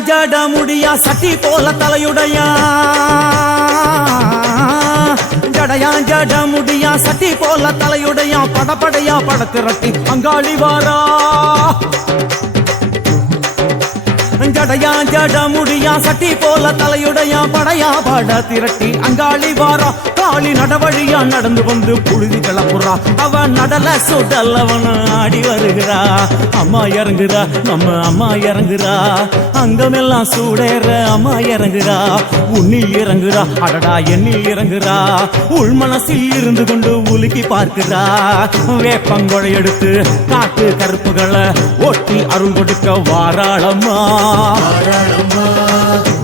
ஜட முடியா சட்டி போல தலையுடையா ஜடையா ஜட முடியா சட்டி போல தலையுடையா படப்படையா படத்திரட்டி அங்காளி வாரா ஜடையா ஜட முடியா சட்டி போல தலையுடையா படையா பட திரட்டி அங்காளி வாரா காளி நடவழியா நடந்து வந்து புழுதி கிளப்புறா அவ நடல சுடல் அவன் ஆடி வருகிறா அம்மா இறங்குறா நம்ம அம்மா இறங்குறா அங்கமெல்லாம் சூடேற அம்மா இறங்குறா உன்னில் இறங்குறா அடடா எண்ணில் இறங்குறா உள் மனசில் இருந்து கொண்டு உலுக்கி பார்க்கிறா வேப்பங்கொழை எடுத்து காட்டு கருப்புகளை ஒட்டி அருள் கொடுக்க வாராளம்மா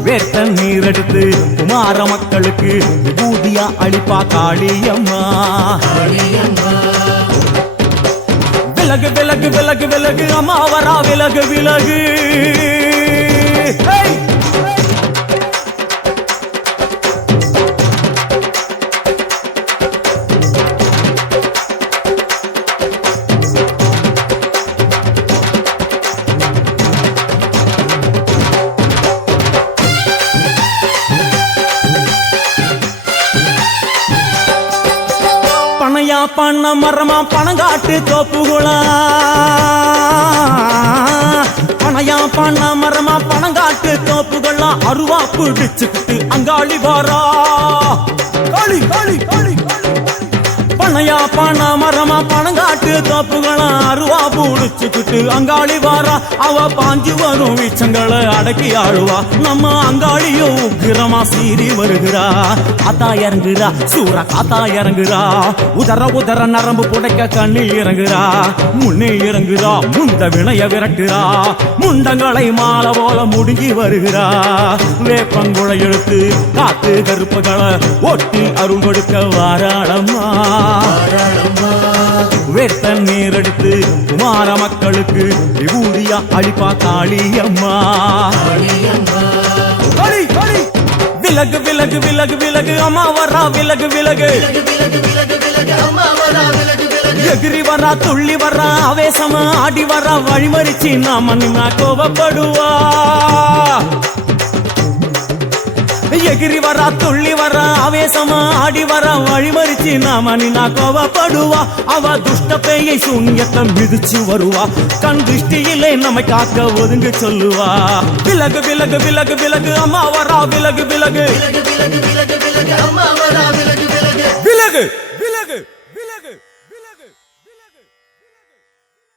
வேட்ட நீர் எடுத்து குமார மக்களுக்கு விபூதியா அளிப்பா காளியம்மா விலகு விலகு விலகு விலகு அம்மா வரா விலகு விலகு பனையா பண்ண மரமா பணங்காட்டு தோப்புகளா பனையா பண்ண மரமா பணங்காட்டு தோப்புகளா அருவா பிடிச்சுக்கிட்டு அங்காளி வாரா காளி காளி காளி பனையா பண்ண மரமா பணங்காட்டு தோப்புகளா அருவா பிடிச்சுக்கிட்டு அங்காளி வாரா அவ பாஞ்சு வரும் வீச்சங்களை அடக்கி ஆழுவா நம்ம அங்காளியோ உக்கிரமா சீறி வருகிறா காத்தா இறங்குறா சூற காத்தா இறங்குறா உதர உதர நரம்பு புடைக்க கண்ணில் இறங்குறா முன்னே இறங்குறா முந்த வினைய விரட்டுறா முண்டங்களை மாலை போல முடுங்கி வருகிறா வேப்பங்குழை எடுத்து காத்து கருப்புகளை ஒட்டி அருள் கொடுக்க வாராளம்மா வேட்ட நீர் எடுத்து குமார மக்களுக்கு விபூதியா அளிப்பா காளியம்மா விலகு விலகு விலகு விலகு அம்மா வரா விலகு விலகு எகிரி வரா துள்ளி வரா ஆவேசமா ஆடி வரா வழிமறிச்சு நாம நின்னா கோபப்படுவா எகிரி வரா துள்ளி வரா ஆவேசமா ஆடி வரா வழிமறிச்சு நாம நின்னா கோபப்படுவா அவ துஷ்ட பேயை சூன்யத்தை மிதிச்சு வருவா கண் திருஷ்டியிலே நம்மை காக்க ஒதுங்க சொல்லுவா விலகு விலகு விலகு விலகு அம்மா வரா விலகு விலகு விலகு விலகு